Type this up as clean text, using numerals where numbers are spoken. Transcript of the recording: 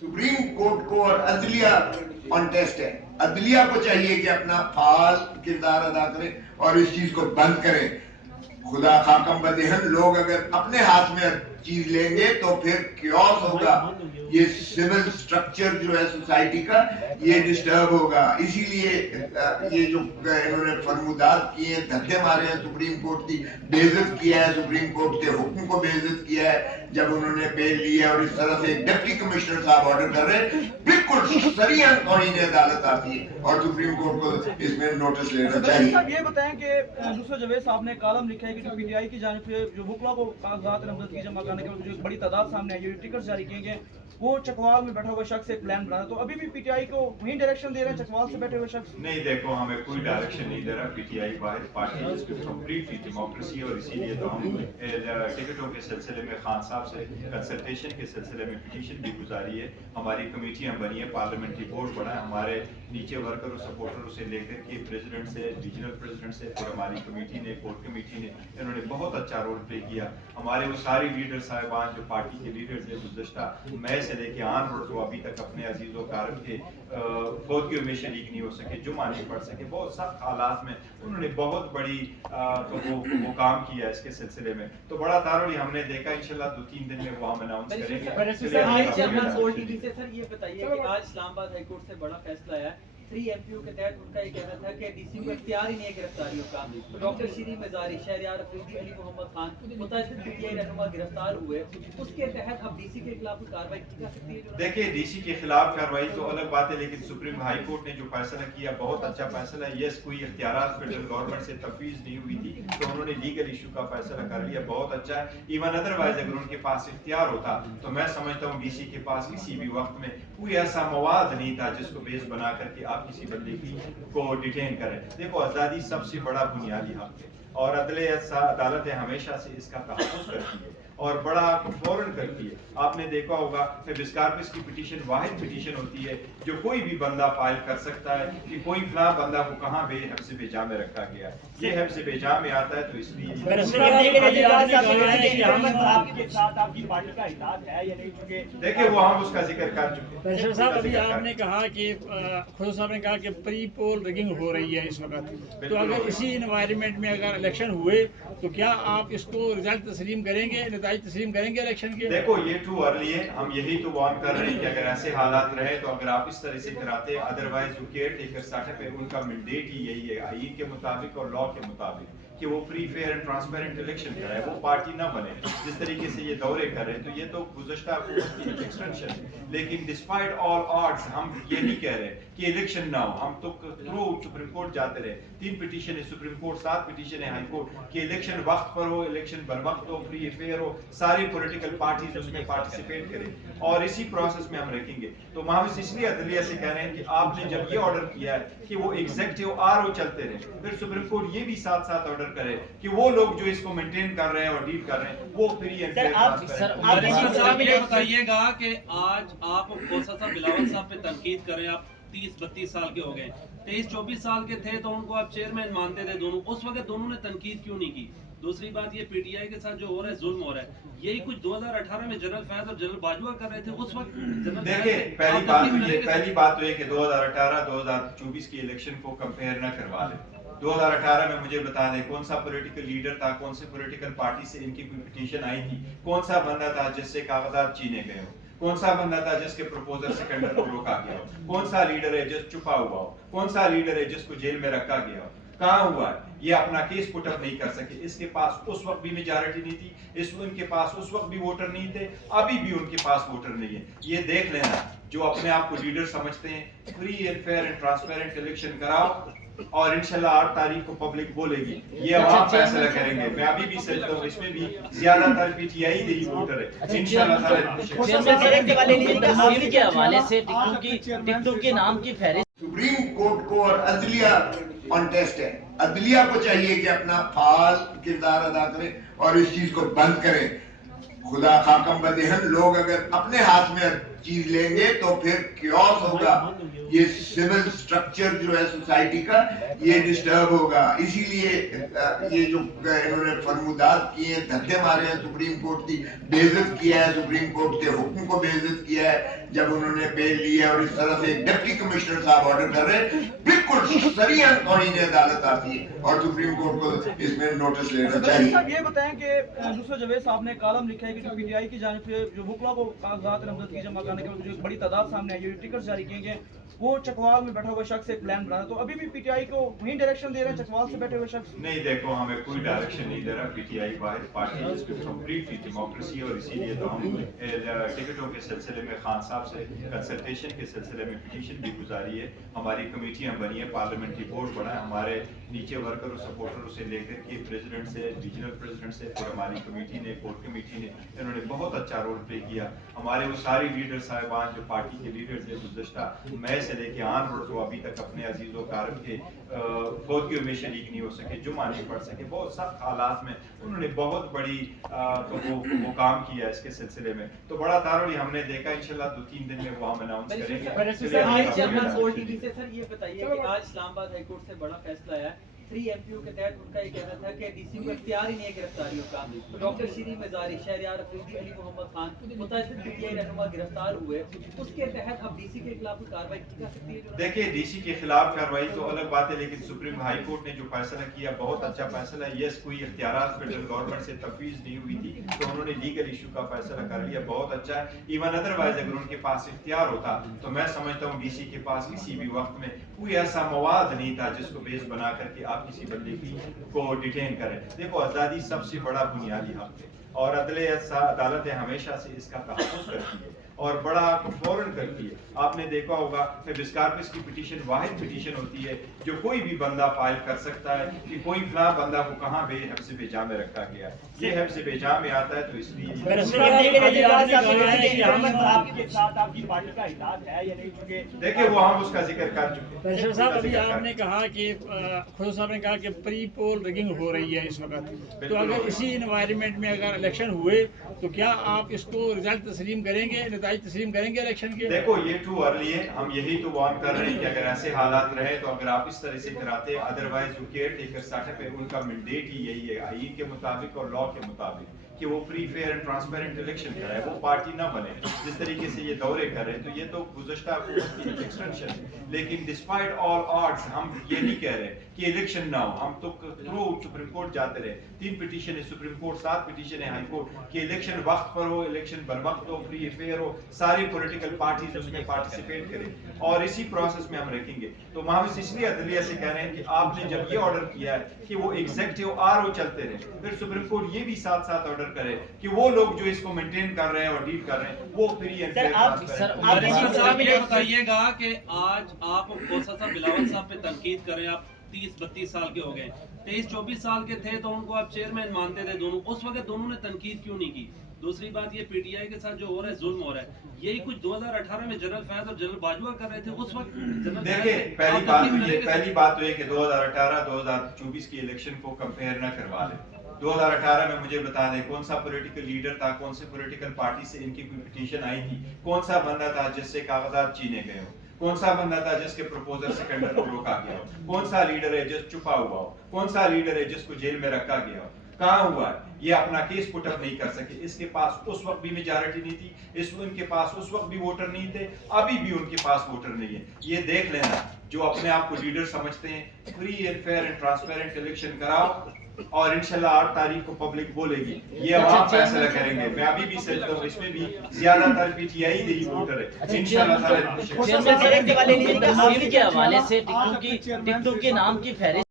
Supreme court को और अदलिया ऑन टेस्ट है। अदलिया को चाहिए कि अपना फाल किरदार अदा करे और इस चीज को बंद करे। खुदा खाकम बदेहन, लोग अगर अपने हाथ में चीज लेंगे तो फिर क्योस होगा, ये सिविल स्ट्रक्चर जो है सोसाइटी का ये डिस्टर्ब होगा। इसीलिए ये जो इन्होंने फरमुदात किए हैं, धक्के मारे हैं, सुप्रीम कोर्ट की बेइज्जत किया है, सुप्रीम कोर्ट के हुक्म को बेइज्जत किया है जब उन्होंने बेल ली है। और इस तरह से डिप्टी कमिश्नर साहब ऑर्डर कर रहे हैं, बिल्कुल सरिया तौहीन अदालत आती है और सुप्रीम कोर्ट को इसमें नोटिस लेना चाहिए। ये बताएं कि यूसुफ जवेद साहब ने कॉलम लिखा है कि जो पीटीआई की जानिब से जो वकला को कागजात नामजदगी जमा करने के बाद जो बड़ी तादाद सामने आई है, टिकट जारी किए गए, वो चकवाल में बैठा हुआ शख्स एक प्लान बना, तो अभी भी पीटीआई को वही डायरेक्शन दे रहे हैं, चकवाल से बैठे हुए शख्स? नहीं, देखो हमें कोई डायरेक्शन नहीं दे रहा। पीटीआई वाहिद पार्टी है जिसकी कंप्लीटली डेमोक्रेसी, और इसीलिए तो हम टिकटों के सिलसिले में खान साहब से कंसल्टेशन के सिलसिले में पिटीशन भी गुजारी है। हमारी कमेटियां बनी है, पार्लियामेंट्री बोर्ड बना है, हमारे नीचे वर्कर और सपोर्टरों से लेकर के प्रेसिडेंट से, रीजनल प्रेसिडेंट से, फिर हमारी कमेटी ने, कोर कमेटी ने, इन्होंने बहुत अच्छा रोल प्ले किया। हमारे वो सारी लीडर साहिबान जो पार्टी के लीडर थे गुज़श्ता मई से लेके ऑनवर्ड तो अभी तक अपने अजीज़ों कारब के फौतगियों में शरीक नहीं हो सके, जुमा नहीं पढ़ सके, बहुत सख्त हालात में उन्होंने बहुत बड़ी वो काम किया इसके सिलसिले में। तो बड़ा तारुल हमने देखा, इंशाल्लाह 2-3 दिन में वो हम अनाउंस करेंगे। सर ये बताइए कि आज इस्लामाबाद हाई कोर्ट से बड़ा फैसला आया 3 MPO के तहत उनका ये कहना था कि डीसी को इख्तियार ही नहीं है गिरफ्तारियों का। तो डॉक्टर शीरी मजारी, शहरयार अफरीदी, अली मोहम्मद खान, मुतासिर पीटीआई रहनुमा गिरफ्तार हुए, उसके तहत अब डीसी के खिलाफ कोई कार्रवाई की जा सकती है? देखिए, डीसी के खिलाफ कार्रवाई तो अलग बात है, लेकिन सुप्रीम हाई कोर्ट ने जो फैसला किया बहुत अच्छा फैसला है। यस, कोई इख्तियारात फेडरल गवर्नमेंट से तफवीज नहीं हुई थी, तो उन्होंने लीगल इशू का फैसला कर लिया, बहुत अच्छा है। इवन अदरवाइज अगर उनके पास इख्तियार होता तो मैं समझता हूँ डीसी के पास किसी भी वक्त में कोई ऐसा मवाद नहीं था जिसको बेस बना करके आप किसी बंदे की को डिटेन करें। देखो, आज़ादी सबसे बड़ा बुनियादी हक है और अदालतें हमेशा से इसका तहफ़्फ़ुज़ करती है और बड़ा फौरन करती है। आपने देखा होगा हेबिस कॉर्पस की पिटीशन वाहिद पिटीशन होती है जो कोई भी बंदा फाइल कर सकता है कि कोई फलां बंदा को कहाँ हब्स बेजा में रखा गया। ये हब्स बेजा में आता है तो इसलिए देखिए वो हम उसका जिक्र कर चुके हैं। साहब, अभी आपने कहा कि खुद साहब ने कहा कि प्री पोल रिगिंग हो रही है इस वक्त, तो अगर इसी एनवायरनमेंट में अगर इलेक्शन हुए तो क्या आप इसको रिजल्ट तस्लीम करेंगे, नतीजे तस्लीम करेंगे इलेक्शन के? देखो, ये टू अर्ली है, हम यही तो वार्न कर रहे हैं कि अगर ऐसे हालात रहे तो अगर आप इस तरह से कराते, अदरवाइज जो केयर टेकर सेटअप है उनका मैंडेट ही यही है आईन के मुताबिक और लॉ के मुताबिक कि वो free fair and transparent election कराए, वो पार्टी ना बने। जिस तरीके से ये दौरे कर रहे हैं तो ये तो गुज़श्ता हुकूमत की एक एक्सटेंशन है, लेकिन डिस्पाइट ऑल ऑड्स हम ये नहीं कह रहे कि इलेक्शन ना हो। हम तो थ्रू सुप्रीम कोर्ट जाते रहे, 3 पिटीशन है सुप्रीम कोर्ट, 7 पिटीशन है हाई कोर्ट कि इलेक्शन वक्त पर हो, इलेक्शन बर वक्त हो, फ्री फेयर हो, सारी पॉलिटिकल पार्टीज उसमें पार्टिसिपेट करें और इसी प्रोसेस में हम रखेंगे। तो हम इसलिए अदलिया से कह रहे हैं कि आपने जब ये ऑर्डर किया है कि वो एग्जेक्टिव RO चलते रहे, फिर सुप्रीम कोर्ट ये भी साथ साथ ऑर्डर करे कि वो लोग जो इसको मेंटेन कर रहे हैं और डील कर रहे हैं वो फ्री एंड फेयर आप ये बताइएगा कि आज आप खोसा साहब, बिलावल साहब पे तनकीद करें, आप 30-32 साल के हो गए, 23-24 साल के थे तो उनको आप चेयरमैन मानते थे दोनों, उस वक्त दोनों ने तनकीद क्यों नहीं की? दूसरी बात, ये पीटीआई के साथ जो हो रहा है, जुल्म हो रहा है, यही कुछ 2018 में जनरल फैज और जनरल बाजवा कर रहे थे उस वक्त। देखिए, पहली बात तो ये कि 2018-2024 की इलेक्शन को कंपेयर न करवा लें। 2018 में मुझे बता दें कौन सा पॉलिटिकल लीडर था, कौन से पॉलिटिकल पार्टी से इनकी कोई पिटीशन आई थी, कौन सा बंदा था जिससे कागजात छीने गए हो, कौन सा बंदा था जिसके प्रपोजल से टेंडर को रोका गया हो, कौन सा लीडर है जिस छुपा हुआ हो, कौन सा लीडर है जिसको जेल में रखा गया हो, कहाँ हुआ है, ये अपना केस पुट अप नहीं कर सके। इसके पास उस वक्त भी मेजॉरिटी नहीं थी, उनके पास उस वक्त भी वोटर नहीं थे, अभी भी उनके पास वोटर नहीं है। ये देख लेना, जो अपने आप को लीडर समझते हैं, free and fair and transparent election कराओ और इंशाल्लाह 8 तारीख को पब्लिक बोलेगी, ये अवाम फैसला करेंगे। मैं अभी भी समझता हूँ इसमें भी ज्यादातर पीटीआई ही वोटर है इंशाल्लाह। के हवाले से टिकटों के नाम की फहरिस्त सुप्रीम कोर्ट को और अदलिया ऑन टेस्ट है। अदलिया को चाहिए कि अपना फाल किरदार अदा करे और इस चीज को बंद करे। खुदा खाकम बदेहन, लोग अगर अपने हाथ में چیز لیں گے تو پھر کیوس ہوگا, یہ سول سٹرکچر جو ہے سوسائٹی کا یہ ڈسٹرب ہوگا. اسی لیے یہ جو انہوں نے فرمودات کیے ہیں, دھکے مارے ہیں سپریم کورٹ کی, بے عزت کیا ہے سپریم کورٹ کے حکم کو بے عزت کیا ہے جب انہوں نے بیل لی ہے, اور اس طرح سے ڈپٹی کمشنر صاحب آرڈر کر رہے ہیں, بالکل صریحا توہین عدالت آتی ہے اور سپریم کورٹ کو اس میں نوٹس لینا چاہیے. صاحب یہ بتائیں کہ یوسف جاوید صاحب نے کالم لکھا ہے کہ جو پی ٹی آئی کی جانب سے جو وکلا کو کاغذات نامزدگی جمع کرنے کے جو ایک بڑی تعداد سامنے آئی ہے, ٹکٹ جاری کیے گئے, وہ چکوال میں بیٹھا ہوا شخص ایک پلان بنا رہا ہے, تو ابھی بھی پی ٹی آئی کو وہیں ڈائریکشن دے رہے ہیں چکوال سے بیٹھے ہوئے شخص؟ نہیں, دیکھو ہمیں کوئی ڈائریکشن نہیں دے رہا. پی ٹی آئی واحد پارٹی جس میں کمپلیٹلی ڈیموکریسی, اور اسی لیے تو ہم ٹکٹوں کے سلسلے میں خان صاحب سے کنسلٹیشن کے سلسلے میں پٹیشن بھی گزاری ہے. ہماری کمیٹیاں بنی ہیں, پارلیمنٹری بورڈ بنا ہے, ہمارے نیچے ورکر اور سپورٹروں سے لے کر کے پریزیڈنٹ سے, ریجنل پریزیڈنٹ سے, پھر ہماری کمیٹی نے, کور کمیٹی نے, انہوں نے بہت اچھا رول پلے کیا. ہمارے وہ ساری لیڈر صاحبان جو پارٹی کے لیڈر تھے گزشتہ مئی سے لے کے آن ورڈ تو ابھی تک اپنے عزیز و اقارب کے فوتگیوں میں شریک نہیں ہو سکے, جمعہ نہیں پڑھ سکے, بہت سخت حالات میں انہوں نے بہت بڑی وہ کام کیا اس کے سلسلے میں. تو بڑا تاروڑی ہم نے دیکھا, انشاءاللہ 2-3 دن میں وہ ہم اناؤنس کریں گے. سر یہ بتائیے کہ آج اسلام آباد ہائی کورٹ سے بڑا فیصلہ آیا ہے. 3 MPO کے تحت ان کا یہ کہنا تھا کہ ڈی سی کو اختیار ہی نہیں ہے گرفتاریوں کا. ڈاکٹر شیریں مزاری, شہریار افریدی, علی محمد خان, متعدد پی ٹی آئی رہنما گرفتار ہوئے, اس کے تحت اب ڈی سی کے خلاف کوئی کارروائی کی جا سکتی ہے؟ دیکھیے, ڈی سی کے خلاف کارروائی تو الگ بات ہے, لیکن سپریم ہائی کورٹ نے جو فیصلہ کیا بہت اچھا فیصلہ ہے. یس, کوئی اختیارات فیڈرل گورنمنٹ سے تفویض نہیں ہوئی تھی, تو انہوں نے لیگل ایشو کا فیصلہ کر لیا, بہت اچھا ہے. ایون ادروائز اگر ان کے پاس اختیار ہوتا تو میں سمجھتا ہوں ڈی سی کے پاس کسی بھی وقت میں کوئی ایسا مواد نہیں تھا جس کو بیس بنا کر کے آپ کسی بندے کو ڈیٹین کریں. دیکھو, آزادی سب سے بڑا بنیادی حق ہے, اور عدالتیں ہمیشہ سے اس کا تحفظ کرتی ہے اور بڑا فوراً کرتی ہے. آپ نے دیکھا ہوگا ہیبس کارپس کی پٹیشن واحد پٹیشن ہوتی ہے جو کوئی بھی بندہ فائل کر سکتا ہے کہ کوئی فلاں بندہ کو کہاں حبس بیجا میں رکھا گیا ہے. یہ حبس بیجا میں آتا ہے تو اس لیے دیکھیں وہ ہم اس کا ذکر کر چکے ہیں. صاحب, ابھی آپ نے کہا کہ خود صاحب نے کہا کہ پری پول ریگنگ ہو رہی ہے اس وقت, تو اگر اسی انوائرمنٹ میں اگر الیکشن ہوئے تو کیا آپ اس کو رزلٹ تسلیم کریں گے, نتائج تسلیم کریں گے الیکشن کے؟ دیکھو, یہ ٹو ارلی ہے. ہم یہی تو وارن کر رہے ہیں کہ اگر ایسے حالات رہے تو اگر آپ اس طرح سے کراتے, ادروائز جو کیئر ٹیکر سیٹ ہے ان کا مینڈیٹ ہی یہی ہے آئین کے مطابق اور لا کے مطابق کہ وہ free fair and transparent election کرائے, وہ پارٹی نہ بنے. جس طریقے سے یہ دورے کر رہے ہیں تو یہ تو گزشتہ حکومت کی ایک ایکسٹینشن ہے, لیکن ڈسپائٹ آل آڈس ہم یہ نہیں کہہ رہے کہ الیکشن نہ ہو. ہم تو تھرو سپریم کورٹ جاتے رہے, 3 پٹیشن ہے سپریم کورٹ, 7 پٹیشن ہے ہائی کورٹ, کہ الیکشن وقت پر ہو, الیکشن بر وقت ہو, فری فیئر ہو, ساری پولیٹیکل پارٹیز اس میں پارٹیسپیٹ کریں, اور اسی پروسیس میں ہم رکھیں گے. تو محافظ اس لیے عدلیہ سے کہہ رہے ہیں کہ آپ نے جب یہ آرڈر کیا ہے کہ وہ ایگزیکٹو RO چلتے رہے, پھر سپریم کورٹ یہ بھی ساتھ ساتھ آرڈر کرے کہ وہ لوگ جو اس کو مینٹین کر رہے ہیں اور ڈیل کر رہے ہیں وہ فری اینڈ فیئر. آپ یہ بتائیے گا کہ آج آپ خورشید صاحب بلاول صاحب پہ تنقید کریں, آپ 30-32 سال کے ہو گئے, 23-24 سال کے تھے تو ان کو آپ چیئرمین مانتے تھے دونوں, اس وقت دونوں نے تنقید کیوں نہیں کی؟ دوسری بات, یہ پی ٹی آئی کے ساتھ جو ہو رہا ہے ظلم ہو رہا ہے, یہی کچھ 2018 میں جنرل فیاض اور جنرل باجوہ کر رہے تھے, اس وقت دیکھیں پہلی بات تو یہ کہ 2018-2024 کی الیکشن کو کمپیئر نہ کروا لیں. 2018 میں مجھے بتا دیں کون سا پولیٹیکل لیڈر تھا, کون سے پولیٹیکل پارٹی سے ان کی کوئی پٹیشن آئی تھی, کون سا بندہ تھا جس سے کاغذات چینے گئے ہو, کون سا بندہ تھا جس کے پروپوزل سیکنڈر کو روکا گیا ہو, کون سا لیڈر ہے جس چھپا ہوا ہو, کون سا لیڈر ہے جس کو جیل میں رکھا گیا ہو, کہاں ہوا ہے؟ یہ اپنا کیس پٹ اپ نہیں کر سکے. اس کے پاس اس وقت بھی میجارٹی نہیں تھی, ان کے پاس اس وقت بھی ووٹر نہیں تھے, ابھی بھی ان کے پاس ووٹر نہیں ہے. یہ دیکھ لینا, جو اپنے آپ کو لیڈر سمجھتے ہیں, free and fair and transparent election کراؤ, اور انشاءاللہ 8 تاریخ کو پبلک بولے گی, یہ عوام فیصلہ کریں گے. میں ابھی بھی سمجھتا ہوں اس میں بھی زیادہ تر P T I he voter ہے انشاءاللہ تعالی. کے حوالے سے ٹکٹوں کے نام کی فہرست